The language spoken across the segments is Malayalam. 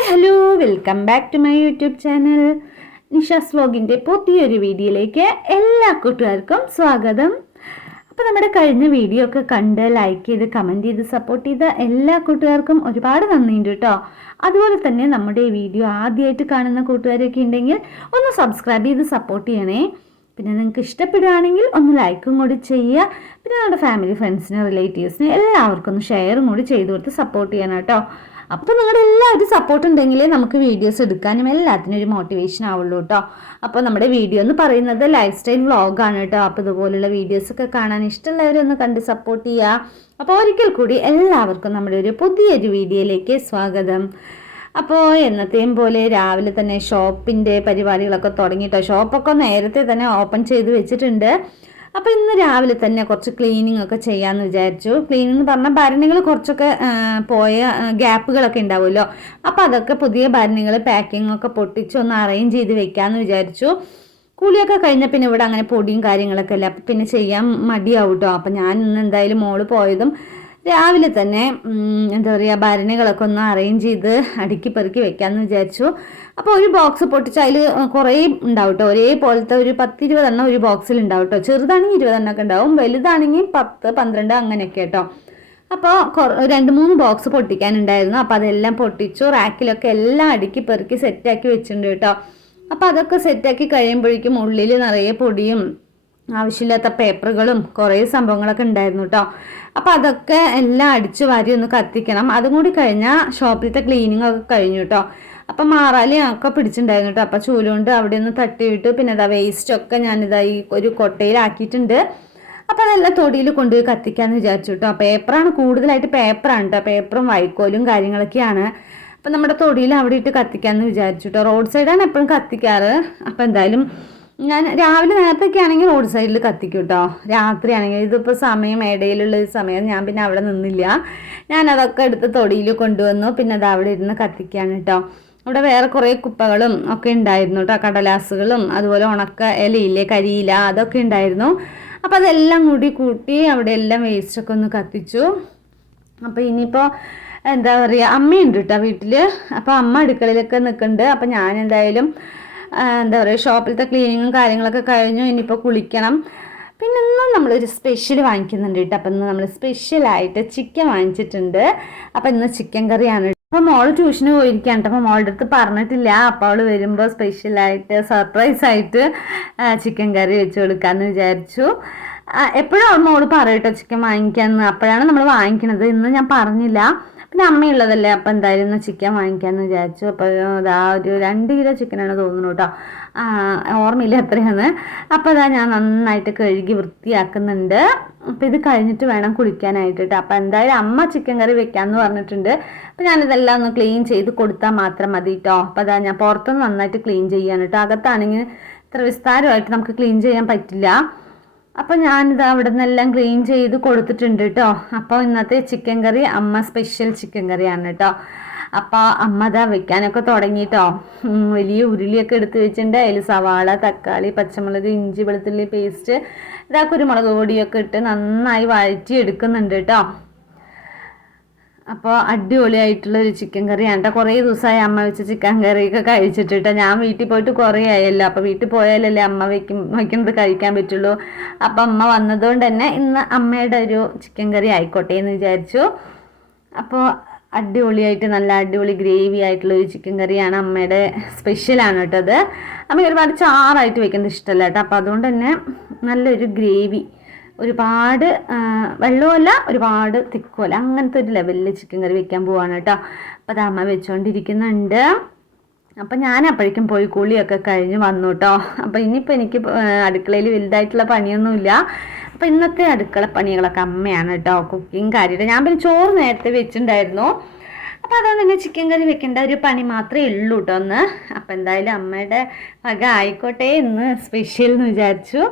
Hi hello. Welcome back to my YouTube channel. Nisha's വ്ലോഗിന്റെ പുതിയൊരു വീഡിയോയിലേക്ക് എല്ലാ കൂട്ടുകാർക്കും സ്വാഗതം. അപ്പോൾ നമ്മുടെ കഴിഞ്ഞ വീഡിയോ ഒക്കെ കണ്ട് ലൈക്ക് ചെയ്ത് കമന്റ് ചെയ്ത് സപ്പോർട്ട് ചെയ്ത എല്ലാ കൂട്ടുകാർക്കും ഒരുപാട് നന്ദിയുണ്ട് കേട്ടോ അതുപോലെ തന്നെ നമ്മുടെ ഈ വീഡിയോ ആദ്യമായിട്ട് കാണുന്ന കൂട്ടുകാരൊക്കെ ഉണ്ടെങ്കിൽ ഒന്ന് സബ്സ്ക്രൈബ് ചെയ്ത് സപ്പോർട്ട് ചെയ്യണേ. പിന്നെ നിങ്ങൾക്ക് ഇഷ്ടപ്പെടുകയാണെങ്കിൽ ഒന്ന് ലൈക്കും കൂടി ചെയ്യുക. പിന്നെ നമ്മുടെ ഫാമിലി ഫ്രണ്ട്സിന് റിലേറ്റീവ്സിന് എല്ലാവർക്കും ഒന്ന് ഷെയറും കൂടി ചെയ്ത് കൊടുത്ത് സപ്പോർട്ട് ചെയ്യണം കേട്ടോ അപ്പോൾ നിങ്ങളുടെ എല്ലാവരും സപ്പോർട്ട് ഉണ്ടെങ്കിലേ നമുക്ക് വീഡിയോസ് എടുക്കാനും എല്ലാത്തിനും ഒരു മോട്ടിവേഷൻ ആവുള്ളൂ കേട്ടോ അപ്പോൾ നമ്മുടെ വീഡിയോ എന്ന് പറയുന്നത് ലൈഫ് സ്റ്റൈൽ വ്ളോഗാണ് കേട്ടോ അപ്പോൾ ഇതുപോലുള്ള വീഡിയോസൊക്കെ കാണാൻ ഇഷ്ടമുള്ളവരൊന്ന് കണ്ട് സപ്പോർട്ട് ചെയ്യുക അപ്പോൾ ഒരിക്കൽ കൂടി എല്ലാവർക്കും നമ്മുടെ ഒരു പുതിയൊരു വീഡിയോയിലേക്ക് സ്വാഗതം. അപ്പോൾ എന്നത്തെയും പോലെ രാവിലെ തന്നെ ഷോപ്പിന്റെ പരിപാടികളൊക്കെ തുടങ്ങിയിട്ടോ ഷോപ്പൊക്കെ നേരത്തെ തന്നെ ഓപ്പൺ ചെയ്ത് വെച്ചിട്ടുണ്ട്. അപ്പോൾ ഇന്ന് രാവിലെ തന്നെ കുറച്ച് ക്ലീനിങ് ഒക്കെ ചെയ്യാമെന്ന് വിചാരിച്ചു. ക്ലീനിങ് എന്ന് പറഞ്ഞാൽ ഭരണികൾ കുറച്ചൊക്കെ പോയ ഗ്യാപ്പുകളൊക്കെ ഉണ്ടാവുമല്ലോ അപ്പോൾ അതൊക്കെ പുതിയ ഭരണികൾ പാക്കിംഗ് ഒക്കെ പൊട്ടിച്ച് ഒന്ന് അറേഞ്ച് ചെയ്ത് വെക്കാമെന്ന് വിചാരിച്ചു. കൂലിയൊക്കെ കഴിഞ്ഞ പിന്നെ ഇവിടെ അങ്ങനെ പൊടിയും കാര്യങ്ങളൊക്കെ അല്ല അപ്പം പിന്നെ ചെയ്യാൻ മടിയാവും കേട്ടോ അപ്പം ഞാൻ ഇന്ന് എന്തായാലും മോൾ പോയതും രാവിലെ തന്നെ എന്താ പറയുക ഭരണികളൊക്കെ ഒന്ന് അറേഞ്ച് ചെയ്ത് അടുക്കി പെറുക്കി വെക്കാമെന്ന് വിചാരിച്ചു. അപ്പോൾ ഒരു ബോക്സ് പൊട്ടിച്ച് അതിൽ കുറേ ഉണ്ടാവും കേട്ടോ ഒരേപോലത്തെ ഒരു പത്തിരുപതെണ്ണം ഒരു ബോക്സിൽ ഉണ്ടാവും കേട്ടോ ചെറുതാണെങ്കിൽ ഇരുപതെണ്ണം ഒക്കെ ഉണ്ടാവും വലുതാണെങ്കിൽ പത്ത് പന്ത്രണ്ട് അങ്ങനെയൊക്കെ കേട്ടോ അപ്പോൾ രണ്ട് മൂന്ന് ബോക്സ് പൊട്ടിക്കാനുണ്ടായിരുന്നു അപ്പോൾ അതെല്ലാം പൊട്ടിച്ചു റാക്കിലൊക്കെ എല്ലാം അടുക്കി പെറുക്കി സെറ്റാക്കി വെച്ചിട്ടുണ്ട് കേട്ടോ അപ്പോൾ അതൊക്കെ സെറ്റാക്കി കഴിയുമ്പോഴേക്കും ഉള്ളിൽ നിറയെ പൊടിയും ആവശ്യമില്ലാത്ത പേപ്പറുകളും കുറേ സംഭവങ്ങളൊക്കെ ഉണ്ടായിരുന്നു കേട്ടോ അപ്പോൾ അതൊക്കെ എല്ലാം അടിച്ചു വാരി ഒന്ന് കത്തിക്കണം. അതും കൂടി കഴിഞ്ഞാൽ ഷോപ്പിലത്തെ ക്ലീനിങ് ഒക്കെ കഴിഞ്ഞു കേട്ടോ അപ്പം മാറാലി ഒക്കെ പിടിച്ചിട്ടുണ്ടായിരുന്നു കേട്ടോ അപ്പം ചൂലുകൊണ്ട് അവിടെ ഒന്ന് തട്ടിയിട്ട് പിന്നെ ഇതാ വേസ്റ്റൊക്കെ ഈ ഒരു കൊട്ടയിലാക്കിയിട്ടുണ്ട്. അപ്പോൾ അതെല്ലാം തൊടിയിൽ കൊണ്ടുപോയി കത്തിക്കാമെന്ന് വിചാരിച്ചു കേട്ടോ പേപ്പറാണ് കൂടുതലായിട്ട് പേപ്പറാണ് കേട്ടോ പേപ്പറും വൈക്കോലും കാര്യങ്ങളൊക്കെയാണ്. അപ്പം നമ്മുടെ തൊടിയിൽ അവിടെ ഇട്ട് കത്തിക്കാമെന്ന് വിചാരിച്ചു കേട്ടോ റോഡ് സൈഡാണ് എപ്പോഴും കത്തിക്കാറ്. അപ്പം എന്തായാലും ഞാൻ രാവിലെ നേരത്തൊക്കെ ആണെങ്കിൽ റോഡ് സൈഡിൽ കത്തിക്കും കേട്ടോ രാത്രിയാണെങ്കിൽ ഇതിപ്പോൾ സമയം ഇടയിലുള്ള സമയം. ഞാൻ പിന്നെ അവിടെ നിന്നില്ല. ഞാൻ അതൊക്കെ എടുത്ത് തൊടിയിൽ കൊണ്ടുവന്നു. പിന്നെ അത് അവിടെ ഇരുന്ന് കത്തിക്കുകയാണ് കേട്ടോ അവിടെ വേറെ കുറേ കുപ്പകളും ഒക്കെ ഉണ്ടായിരുന്നു കേട്ടോ കടലാസുകളും അതുപോലെ ഉണക്ക ഇലയില്ലേ കരിയില അതൊക്കെ ഉണ്ടായിരുന്നു. അപ്പോൾ അതെല്ലാം കൂടി കൂട്ടി അവിടെ എല്ലാം വേസ്റ്റൊക്കെ ഒന്ന് കത്തിച്ചു. അപ്പോൾ ഇനിയിപ്പോൾ എന്താ പറയുക അമ്മയുണ്ട് കേട്ടോ വീട്ടിൽ അപ്പോൾ അമ്മ അടുക്കളയിലൊക്കെ നിൽക്കുന്നുണ്ട്. അപ്പോൾ ഞാൻ എന്തായാലും എന്താ പറയുക ഷോപ്പിലത്തെ ക്ലീനിങ്ങും കാര്യങ്ങളൊക്കെ കഴിഞ്ഞു ഇനിയിപ്പോൾ കുളിക്കണം. പിന്നെ ഇന്നും നമ്മളൊരു സ്പെഷ്യൽ വാങ്ങിക്കുന്നുണ്ട് കേട്ടോ. അപ്പം ഇന്ന് നമ്മൾ സ്പെഷ്യലായിട്ട് ചിക്കൻ വാങ്ങിച്ചിട്ടുണ്ട്. അപ്പം ഇന്ന് ചിക്കൻ കറിയാണ് അപ്പോൾ മോൾ ട്യൂഷന് പോയിരിക്കുകയാണ് അപ്പോൾ മോളുടെ അടുത്ത് പറഞ്ഞിട്ടില്ല. അപ്പോൾ അവൾ വരുമ്പോൾ സ്പെഷ്യലായിട്ട് സർപ്രൈസ് ആയിട്ട് ചിക്കൻ കറി വെച്ച് കൊടുക്കാമെന്ന് വിചാരിച്ചു. എപ്പോഴും അവൾ മോൾ പറയട്ടോ ചിക്കൻ വാങ്ങിക്കാമെന്ന് അപ്പോഴാണ് നമ്മൾ വാങ്ങിക്കുന്നത് ഇന്ന് ഞാൻ പറഞ്ഞില്ല. പിന്നെ അമ്മയുള്ളതല്ലേ അപ്പം എന്തായാലും ഇന്ന് ചിക്കൻ വാങ്ങിക്കാമെന്ന് വിചാരിച്ചു. അപ്പോൾ ഇതാ ഒരു രണ്ട് കിലോ ചിക്കനാണ് തോന്നുന്നു കേട്ടോ. ഓർമ്മയില്ല എത്രയാണ് അപ്പോൾ അതാ ഞാൻ നന്നായിട്ട് കഴുകി വൃത്തിയാക്കുന്നുണ്ട്. അപ്പം ഇത് കഴിഞ്ഞിട്ട് വേണം കുളിക്കാനായിട്ട് കേട്ടോ. അപ്പോൾ എന്തായാലും അമ്മ ചിക്കൻ കറി വെക്കാമെന്ന് പറഞ്ഞിട്ടുണ്ട്. അപ്പം ഞാനിതെല്ലാം ഒന്ന് ക്ലീൻ ചെയ്ത് കൊടുത്താൽ മാത്രം മതി കേട്ടോ. അപ്പം അതാ ഞാൻ പുറത്തുനിന്ന് നന്നായിട്ട് ക്ലീൻ ചെയ്യാൻ കേട്ടോ. അകത്താണെങ്കിൽ ഇത്ര വിസ്താരമായിട്ട് നമുക്ക് ക്ലീൻ ചെയ്യാൻ പറ്റില്ല. അപ്പോൾ ഞാനിത് അവിടെ നിന്നെല്ലാം ക്ലീൻ ചെയ്ത് കൊടുത്തിട്ടുണ്ട് കേട്ടോ അപ്പോൾ ഇന്നത്തെ ചിക്കൻ കറി അമ്മ സ്പെഷ്യൽ ചിക്കൻ കറിയാണ് കേട്ടോ അപ്പോൾ അമ്മ അതാ വെക്കാനൊക്കെ തുടങ്ങിട്ടോ വലിയ ഉരുളിയൊക്കെ എടുത്ത് വെച്ചിട്ടുണ്ട്. അതിൽ സവാള തക്കാളി പച്ചമുളക് ഇഞ്ചി വെളുത്തുള്ളി പേസ്റ്റ് ഇതാ കുരുമുളക് പൊടിയൊക്കെ ഇട്ട് നന്നായി വഴറ്റി എടുക്കുന്നുണ്ട് കേട്ടോ അപ്പോൾ അടിപൊളിയായിട്ടുള്ള ഒരു ചിക്കൻ കറിയാണ് കേട്ടോ കുറേ ദിവസമായി അമ്മ വെച്ച ചിക്കൻ കറിയൊക്കെ കഴിച്ചിട്ട് ഞാൻ വീട്ടിൽ പോയിട്ട് കുറേ ആയല്ലോ. അപ്പോൾ വീട്ടിൽ പോയാലല്ലേ അമ്മ വയ്ക്കും വയ്ക്കുന്നത് കഴിക്കാൻ പറ്റുള്ളൂ. അപ്പോൾ അമ്മ വന്നതുകൊണ്ട് തന്നെ ഇന്ന് അമ്മയുടെ ഒരു ചിക്കൻ കറി ആയിക്കോട്ടെ എന്ന് വിചാരിച്ചു. അപ്പോൾ അടിപൊളിയായിട്ട് നല്ല അടിപൊളി ഗ്രേവി ആയിട്ടുള്ള ഒരു ചിക്കൻ കറിയാണ് അമ്മയുടെ സ്പെഷ്യലാണ് കേട്ടോ അത്. അമ്മ ഒരുപാട് ചാറായിട്ട് വെക്കുന്നത് ഇഷ്ടമല്ല കേട്ടോ. അപ്പോൾ അതുകൊണ്ട് തന്നെ നല്ലൊരു ഗ്രേവി ഒരുപാട് വെള്ളമല്ല ഒരുപാട് തിക്കുമല്ല. അങ്ങനത്തെ ഒരു ലെവലിൽ ചിക്കൻ കറി വെക്കാൻ പോവാണ് കേട്ടോ അപ്പോൾ അത് അമ്മ വെച്ചുകൊണ്ടിരിക്കുന്നുണ്ട് അപ്പം ഞാൻ അപ്പോഴേക്കും പോയി കുളിയൊക്കെ കഴിഞ്ഞ് വന്നു കേട്ടോ അപ്പം ഇനിയിപ്പോൾ എനിക്ക് അടുക്കളയിൽ വലുതായിട്ടുള്ള പണിയൊന്നുമില്ല. അപ്പം ഇന്നത്തെ അടുക്കള പണികളൊക്കെ അമ്മയാണ് കേട്ടോ കുക്കിംഗ് കാര്യമായിട്ട്. ഞാൻ പിന്നെ ചോറ് നേരത്തെ വെച്ചിട്ടുണ്ടായിരുന്നു. അപ്പം അതുകൊണ്ട് തന്നെ ചിക്കൻ കറി വെക്കേണ്ട ഒരു പണി മാത്രമേ ഉള്ളൂ കേട്ടോ ഒന്ന് അപ്പം എന്തായാലും അമ്മയുടെ വക ആയിക്കോട്ടെ എന്ന് സ്പെഷ്യൽ എന്ന് വിചാരിച്ചു.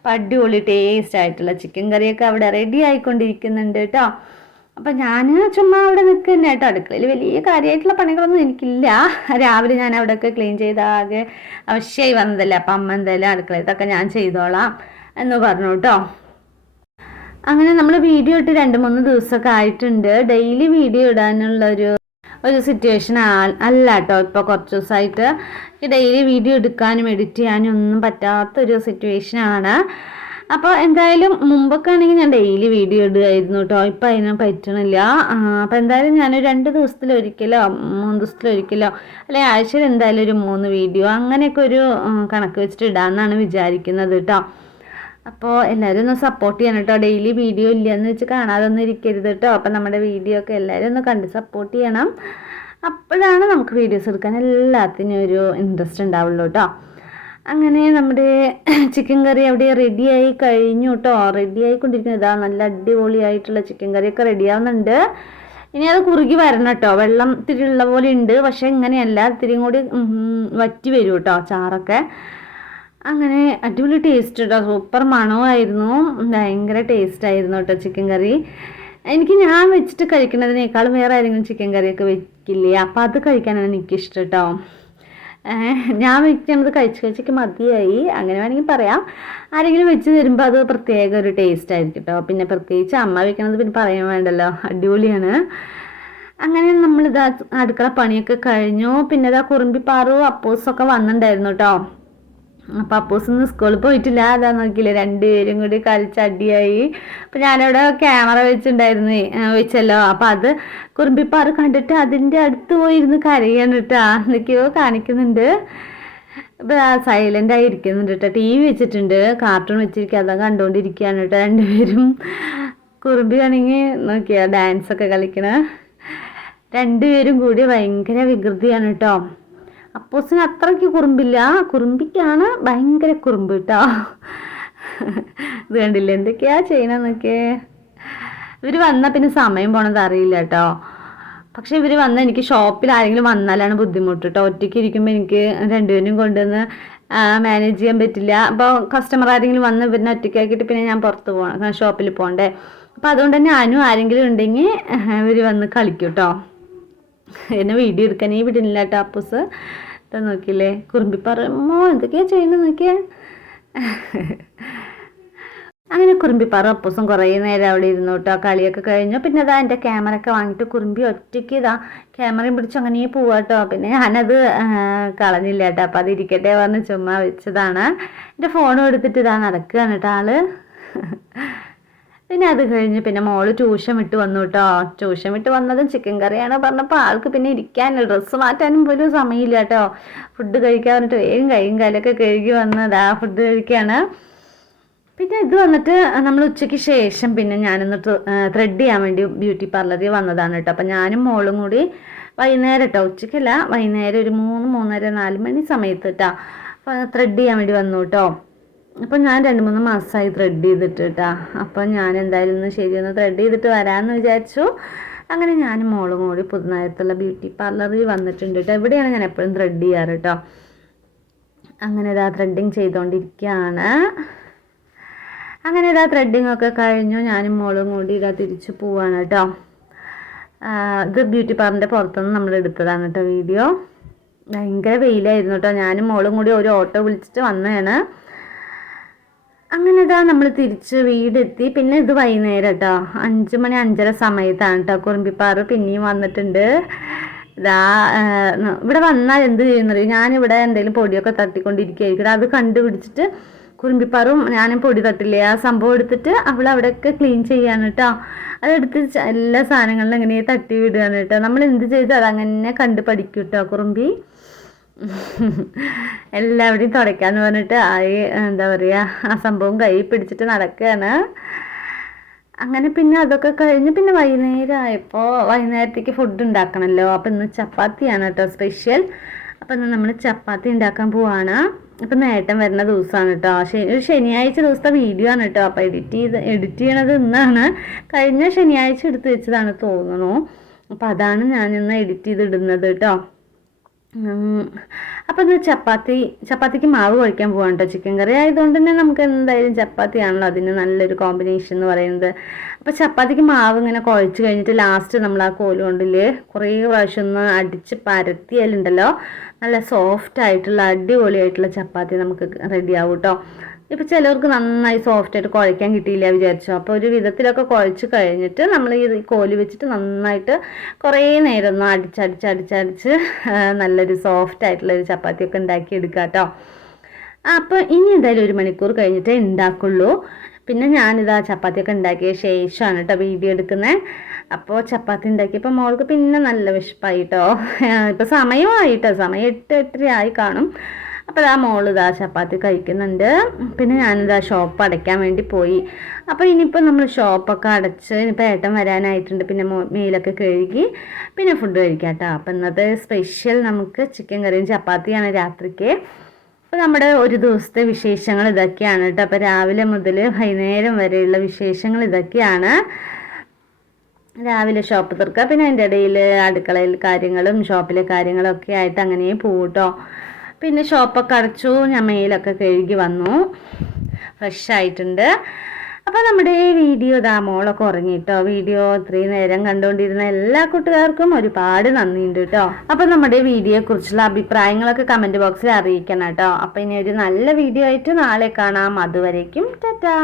അപ്പം അടിപൊളി ടേസ്റ്റ് ആയിട്ടുള്ള ചിക്കൻ കറിയൊക്കെ അവിടെ റെഡി ആയിക്കൊണ്ടിരിക്കുന്നുണ്ട് കേട്ടോ. അപ്പം ഞാൻ ചുമ്മാ അവിടെ നിൽക്കുന്ന കേട്ടോ. അടുക്കളയിൽ വലിയ കാര്യമായിട്ടുള്ള പണികളൊന്നും എനിക്കില്ല. രാവിലെ ഞാൻ അവിടെയൊക്കെ ക്ലീൻ ചെയ്താകെ ആകെ ആവശ്യമായി വന്നതല്ലേ. അപ്പം അമ്മ എന്തായാലും അടുക്കളയിലൊക്കെ ഞാൻ ചെയ്തോളാം എന്ന് പറഞ്ഞു കേട്ടോ. അങ്ങനെ നമ്മൾ വീഡിയോ ഇട്ട് രണ്ട് മൂന്ന് ദിവസമൊക്കെ ആയിട്ടുണ്ട്. ഡെയിലി വീഡിയോ ഇടാനുള്ളൊരു ഒരു സിറ്റുവേഷൻ അല്ല കേട്ടോ ഇപ്പോൾ കുറച്ച് ദിവസമായിട്ട് ഡെയിലി വീഡിയോ എടുക്കാനും എഡിറ്റ് ചെയ്യാനും ഒന്നും പറ്റാത്തൊരു സിറ്റുവേഷനാണ് അപ്പോൾ എന്തായാലും മുമ്പൊക്കെ ആണെങ്കിൽ ഞാൻ ഡെയിലി വീഡിയോ ഇടുമായിരുന്നു കേട്ടോ ഇപ്പം അതിന് പറ്റണില്ല. അപ്പോൾ എന്തായാലും ഞാൻ രണ്ട് ദിവസത്തിലൊരിക്കലോ മൂന്ന് ദിവസത്തിലൊരിക്കലോ അല്ലെങ്കിൽ ആഴ്ചയിൽ എന്തായാലും ഒരു മൂന്ന് വീഡിയോ അങ്ങനെയൊക്കെ ഒരു കണക്ക് വെച്ചിട്ട് ഇടാമെന്നാണ് വിചാരിക്കുന്നത് കേട്ടോ അപ്പോൾ എല്ലാവരും ഒന്ന് സപ്പോർട്ട് ചെയ്യണം കേട്ടോ ഡെയിലി വീഡിയോ ഇല്ലയെന്ന് വെച്ച് കാണാതെ ഒന്നും ഇരിക്കരുത് കേട്ടോ അപ്പോൾ നമ്മുടെ വീഡിയോ ഒക്കെ എല്ലാവരും ഒന്ന് കണ്ട് സപ്പോർട്ട് ചെയ്യണം. അപ്പോഴാണ് നമുക്ക് വീഡിയോസ് എടുക്കാൻ എല്ലാത്തിനും ഒരു ഇൻട്രസ്റ്റ് ഉണ്ടാവുള്ളൂ കേട്ടോ അങ്ങനെ നമ്മുടെ ചിക്കൻ കറി അവിടെ റെഡിയായി കഴിഞ്ഞു കേട്ടോ റെഡി ആയിക്കൊണ്ടിരിക്കുന്നത് ഇതാ നല്ല അടിപൊളിയായിട്ടുള്ള ചിക്കൻ കറിയൊക്കെ റെഡി ആവുന്നുണ്ട്. ഇനി അത് കുറുകി വരണം കേട്ടോ വെള്ളം ഇത്തിരി ഉള്ള പോലെ ഉണ്ട്. പക്ഷെ ഇങ്ങനെയല്ല. ഇത്തിരിയും കൂടി വറ്റി വരും കേട്ടോ ചാറൊക്കെ. അങ്ങനെ അടിപൊളി ടേസ്റ്റ് കേട്ടോ സൂപ്പർ മണമായിരുന്നു. ഭയങ്കര ടേസ്റ്റ് ആയിരുന്നു കേട്ടോ ചിക്കൻ കറി എനിക്ക് ഞാൻ വെച്ചിട്ട് കഴിക്കുന്നതിനേക്കാളും വേറെ ആരെങ്കിലും ചിക്കൻ കറിയൊക്കെ വെക്കില്ലേ? അപ്പോൾ അത് കഴിക്കാനാണ് എനിക്കിഷ്ടം കേട്ടോ ഞാൻ വെക്കുന്നത് കഴിച്ച് കഴിച്ചൊക്കെ മതിയായി. അങ്ങനെ വേണമെങ്കിൽ പറയാം. ആരെങ്കിലും വെച്ച് തരുമ്പോൾ അത് പ്രത്യേക ഒരു ടേസ്റ്റ് ആയിരിക്കും കേട്ടോ പിന്നെ പ്രത്യേകിച്ച് അമ്മ വെക്കണത് പിന്നെ പറയാൻ വേണ്ടല്ലോ. അടിപൊളിയാണ്. അങ്ങനെ നമ്മളിതാ അടുക്കള പണിയൊക്കെ കഴിഞ്ഞു. പിന്നെ ഇതാ കുറുമ്പിപ്പാറു അപ്പോസൊക്കെ വന്നിട്ടുണ്ടായിരുന്നു കേട്ടോ ഇന്ന് സ്കൂളിൽ പോയിട്ടില്ല. അതാ നോക്കിയില്ലേ രണ്ടുപേരും കൂടി കളിച്ചടിയായി. അപ്പം ഞാനവിടെ ക്യാമറ വെച്ചിട്ടുണ്ടായിരുന്നു വെച്ചല്ലോ. അപ്പം അത് കുറുമ്പിപ്പാറ് കണ്ടിട്ട് അതിന്റെ അടുത്ത് പോയിരുന്ന് കരയാണ് കേട്ടോ. എന്തൊക്കെയോ കാണിക്കുന്നുണ്ട്. ഇപ്പം സൈലന്റ് ആയി ഇരിക്കുന്നുണ്ട് കേട്ടോ. ടി വി വെച്ചിട്ടുണ്ട് കാർട്ടൂൺ വെച്ചിരിക്കുക അതാ കണ്ടുകൊണ്ടിരിക്കുകയാണ് കേട്ടോ രണ്ടുപേരും. കുറുമ്പി ആണെങ്കിൽ നോക്കിയാ ഡാൻസൊക്കെ കളിക്കണ. രണ്ടുപേരും കൂടി ഭയങ്കര വികൃതിയാണ് കേട്ടോ. അപ്പോസിന് അത്രയ്ക്ക് കുറുമ്പില്ല. കുറുമ്പിക്കാണ് ഭയങ്കര കുറുമ്പ് കേട്ടോ ഇത് കണ്ടില്ല? എന്തൊക്കെയാ ചെയ്യണമെന്നൊക്കെ ഇവർ വന്നാൽ പിന്നെ സമയം പോണത് അറിയില്ല കേട്ടോ പക്ഷെ ഇവർ വന്ന എനിക്ക് ഷോപ്പിൽ ആരെങ്കിലും വന്നാലാണ് ബുദ്ധിമുട്ട് കേട്ടോ ഒറ്റയ്ക്ക് ഇരിക്കുമ്പോൾ എനിക്ക് രണ്ടുപേരും കൊണ്ടുവന്ന് മാനേജ് ചെയ്യാൻ പറ്റില്ല. അപ്പോൾ കസ്റ്റമർ ആരെങ്കിലും വന്ന് ഇവരിനെ ഒറ്റയ്ക്കാക്കിയിട്ട് പിന്നെ ഞാൻ പുറത്ത് പോകണം ഷോപ്പിൽ പോകണ്ടേ അപ്പോൾ അതുകൊണ്ട് തന്നെ ഞാനും ആരെങ്കിലും ഉണ്ടെങ്കിൽ ഇവർ വന്ന് കളിക്കും കേട്ടോ എന്നെ വീഡിയോ എടുക്കാനേ വിടുന്നില്ല കേട്ടോ അപ്പൂസ് ഇതാ നോക്കിയില്ലേ? കുറുമ്പി പറയുമോ എന്തൊക്കെയാ ചെയ്യുന്നത് നോക്കിയേ? അങ്ങനെ കുറുമ്പി പറ അപ്പൂസും കുറേ നേരം അവിടെ ഇരുന്നു കേട്ടോ കളിയൊക്കെ കഴിഞ്ഞു. പിന്നെ അതാ എന്റെ ക്യാമറ ഒക്കെ വാങ്ങിയിട്ട് കുറുമ്പി ഒറ്റയ്ക്ക് ഇതാ ക്യാമറയും പിടിച്ച് അങ്ങനെ പോവാ കേട്ടോ പിന്നെ ഞാനത് കളഞ്ഞില്ല കേട്ടോ അപ്പം അത് ഇരിക്കട്ടെ പറഞ്ഞ് ചുമ്മാ വെച്ചതാണ്. എന്റെ ഫോണും എടുത്തിട്ട് ഇതാ നടക്കുകയാണ് കേട്ടോ ആൾ. പിന്നെ അത് കഴിഞ്ഞ് പിന്നെ മോൾ ട്യൂഷൻ വിട്ട് വന്നു കേട്ടോ ട്യൂഷൻ വിട്ട് വന്നതും ചിക്കൻ കറിയാണ് പറഞ്ഞപ്പോൾ ആൾക്ക് പിന്നെ ഇരിക്കാൻ ഡ്രസ്സ് മാറ്റാനും പോലും സമയമില്ല കേട്ടോ ഫുഡ് കഴിക്കാൻ പറഞ്ഞിട്ട് വേഗം കൈയും കാലൊക്കെ കഴുകി വന്നതാ ഫുഡ് കഴിക്കുകയാണ് പിന്നെ ഇത് വന്നിട്ട് നമ്മൾ ഉച്ചയ്ക്ക് ശേഷം പിന്നെ ഞാനൊന്ന് ത്രെഡ് ചെയ്യാൻ വേണ്ടി ബ്യൂട്ടി പാർലറിൽ വന്നതാണ് കേട്ടോ അപ്പം ഞാനും മോളും കൂടി വൈകുന്നേരം കേട്ടോ ഉച്ചയ്ക്കല്ല വൈകുന്നേരം ഒരു മൂന്ന് മൂന്നര നാല് മണി സമയത്ത് കേട്ടോ ത്രെഡ് ചെയ്യാൻ വേണ്ടി വന്നു കേട്ടോ അപ്പം ഞാൻ രണ്ട് മൂന്ന് മാസമായി ത്രെഡ് ചെയ്തിട്ട് കേട്ടാ അപ്പം ഞാൻ എന്തായാലും ഒന്ന് ശരിയൊന്ന് ത്രെഡ് ചെയ്തിട്ട് വരാമെന്ന് വിചാരിച്ചു. അങ്ങനെ ഞാൻ മോളും കൂടി പുതുനായത്തുള്ള ബ്യൂട്ടി പാർലറിൽ വന്നിട്ടുണ്ട് കേട്ടോ. എവിടെയാണ് ഞാൻ എപ്പോഴും ത്രെഡ് ചെയ്യാറ് കേട്ടോ. അങ്ങനെ ഇതാ ത്രെഡിങ് ചെയ്തുകൊണ്ടിരിക്കുകയാണ് അങ്ങനെ ഇതാ ത്രെഡിങ് ഒക്കെ കഴിഞ്ഞു. ഞാനും മോളും കൂടി ഇതാ തിരിച്ചു പോവാണ് കേട്ടോ. ഇത് ബ്യൂട്ടി പാർലറിന്റെ പുറത്തുനിന്ന് നമ്മൾ എടുത്തതാണ് കേട്ടോ വീഡിയോ. ഭയങ്കര വെയിലായിരുന്നു കേട്ടോ. ഞാനും മോളും കൂടി ഒരു ഓട്ടോ വിളിച്ചിട്ട് വന്നതാണ്. അങ്ങനെ ഇതാ നമ്മൾ തിരിച്ച് വീടെത്തി. പിന്നെ ഇത് വൈകുന്നേരം കേട്ടോ മണി അഞ്ചര സമയത്താണ് കേട്ടോ കുറുമ്പിപ്പാറ് പിന്നെയും വന്നിട്ടുണ്ട്. ഇതാ ഇവിടെ വന്നാൽ എന്ത് ചെയ്യുന്നത് ഞാനിവിടെ എന്തെങ്കിലും പൊടിയൊക്കെ തട്ടിക്കൊണ്ടിരിക്കുകയായിരിക്കും അത് കണ്ടുപിടിച്ചിട്ട് കുറുമ്പിപ്പാറും ഞാനും പൊടി തട്ടില്ലേ? ആ സംഭവം എടുത്തിട്ട് അവൾ അവിടെയൊക്കെ ക്ലീൻ ചെയ്യാണ് കേട്ടോ അതെടുത്ത് എല്ലാ സാധനങ്ങളിലും അങ്ങനെ തട്ടി വിടുകയാണ് കേട്ടോ നമ്മൾ എന്ത് ചെയ്തു? അതങ്ങനെ കണ്ട് പഠിക്കും കേട്ടോ കുറുമ്പി? എല്ലാവരുടെയും തുടയ്ക്കാന്ന് പറഞ്ഞിട്ട് ആയി എന്താ പറയുക ആ സംഭവം കൈ പിടിച്ചിട്ട് നടക്കുകയാണ് അങ്ങനെ പിന്നെ അതൊക്കെ കഴിഞ്ഞ് പിന്നെ വൈകുന്നേരം ആയപ്പോൾ വൈകുന്നേരത്തേക്ക് ഫുഡ് ഉണ്ടാക്കണമല്ലോ അപ്പം ഇന്ന് ചപ്പാത്തിയാണ് കേട്ടോ സ്പെഷ്യൽ അപ്പം ഇന്ന് നമ്മൾ ചപ്പാത്തി ഉണ്ടാക്കാൻ പോവാണ്. അപ്പം നേട്ടം വരുന്ന ദിവസമാണ് കേട്ടോ ഒരു ശനിയാഴ്ച ദിവസത്തെ വീഡിയോ ആണ് കേട്ടോ അപ്പം എഡിറ്റ് ചെയ്ത് എഡിറ്റ് ചെയ്യണത് ഇന്നാണ്. കഴിഞ്ഞ ശനിയാഴ്ച എടുത്ത് വെച്ചതാണ് തോന്നുന്നു. അപ്പം അതാണ് ഞാനിന്ന് എഡിറ്റ് ചെയ്തിടുന്നത് കേട്ടോ അപ്പം ചപ്പാത്തി ചപ്പാത്തിക്ക് മാവ് കുഴക്കാൻ പോവാണ് കേട്ടോ ചിക്കൻ കറി ആയതുകൊണ്ട് തന്നെ നമുക്ക് എന്തായാലും ചപ്പാത്തിയാണല്ലോ അതിന് നല്ലൊരു കോമ്പിനേഷൻ എന്ന് പറയുന്നത്. അപ്പോൾ ചപ്പാത്തിക്ക് മാവ് ഇങ്ങനെ കുഴച്ച് കഴിഞ്ഞിട്ട് ലാസ്റ്റ് നമ്മൾ ആ കോൽ കൊണ്ടില്ലേ കുറേ പ്രാവശ്യം ഒന്ന് അടിച്ച് പരത്തിയാലുണ്ടല്ലോ. നല്ല സോഫ്റ്റ് ആയിട്ടുള്ള അടിപൊളിയായിട്ടുള്ള ചപ്പാത്തി നമുക്ക് റെഡി ആവും കേട്ടോ ഇപ്പം ചിലർക്ക് നന്നായി സോഫ്റ്റ് ആയിട്ട് കുഴയ്ക്കാൻ കിട്ടിയില്ല വിചാരിച്ചു. അപ്പോൾ ഒരു വിധത്തിലൊക്കെ കുഴച്ച് കഴിഞ്ഞിട്ട് നമ്മൾ ഈ കോൽ വെച്ചിട്ട് നന്നായിട്ട് കുറേ നേരം ഒന്ന് അടിച്ചടിച്ചടിച്ചടിച്ച് നല്ലൊരു സോഫ്റ്റ് ആയിട്ടുള്ള ഒരു ഉണ്ടാക്കി എടുക്കാം കേട്ടോ അപ്പോൾ ഇനി എന്തായാലും ഒരു മണിക്കൂർ കഴിഞ്ഞിട്ടേ ഉണ്ടാക്കുള്ളൂ പിന്നെ ഞാനിതാ ചപ്പാത്തിയൊക്കെ ഉണ്ടാക്കിയ ശേഷമാണ് കേട്ടോ വീഡിയോ എടുക്കുന്നത് അപ്പോൾ ചപ്പാത്തി ഉണ്ടാക്കിയപ്പോൾ മോൾക്ക് പിന്നെ നല്ല വിഷപ്പായിട്ടോ ഇപ്പോൾ സമയമായിട്ടോ. സമയം എട്ട് എട്ടര ആയി കാണും. അപ്പോൾ ആ മോൾ ഇതാ ചപ്പാത്തി കഴിക്കുന്നുണ്ട്. പിന്നെ ഞാനിതാ ഷോപ്പ് അടയ്ക്കാൻ വേണ്ടി പോയി. അപ്പോൾ ഇനിയിപ്പോൾ നമ്മൾ ഷോപ്പൊക്കെ അടച്ച് ഇനിയിപ്പോൾ ഏട്ടൻ വരാനായിട്ടുണ്ട്. പിന്നെ മെയിലൊക്കെ കഴുകി പിന്നെ ഫുഡ് കഴിക്കാം കേട്ടോ അപ്പോൾ ഇന്നത്തെ സ്പെഷ്യൽ നമുക്ക് ചിക്കൻ കറിയും ചപ്പാത്തിയാണ് രാത്രിക്ക്. അപ്പോൾ നമ്മുടെ ഒരു ദിവസത്തെ വിശേഷങ്ങൾ ഇതൊക്കെയാണ് കേട്ടോ. അപ്പോൾ രാവിലെ മുതൽ വൈകുന്നേരം വരെയുള്ള വിശേഷങ്ങൾ ഇതൊക്കെയാണ്. രാവിലെ ഷോപ്പ് തുറക്കുക. പിന്നെ അതിന്റെ ഇടയിൽ അടുക്കളയിൽ കാര്യങ്ങളും ഷോപ്പിലെ കാര്യങ്ങളൊക്കെ ആയിട്ട് അങ്ങനെ പോകും കേട്ടോ പിന്നെ ഷോപ്പൊക്കെ അടച്ചു. ഞാൻ മെയിലൊക്കെ കഴുകി വന്നു. ഫ്രഷ് ആയിട്ടുണ്ട്. അപ്പോൾ നമ്മുടെ ഈ വീഡിയോ ഇതാ മോളൊക്കെ ഉറങ്ങിട്ടോ. വീഡിയോ ഇത്രയും നേരം കണ്ടുകൊണ്ടിരുന്ന എല്ലാ കൂട്ടുകാർക്കും ഒരുപാട് നന്ദിയുണ്ട് കേട്ടോ. അപ്പോൾ നമ്മുടെ വീഡിയോയെക്കുറിച്ചുള്ള അഭിപ്രായങ്ങളൊക്കെ കമന്റ് ബോക്സിൽ അറിയിക്കണം കേട്ടോ. അപ്പോൾ ഇനി ഒരു നല്ല വീഡിയോ ആയിട്ട് നാളെ കാണാം. അതുവരേക്കും ടാറ്റാ.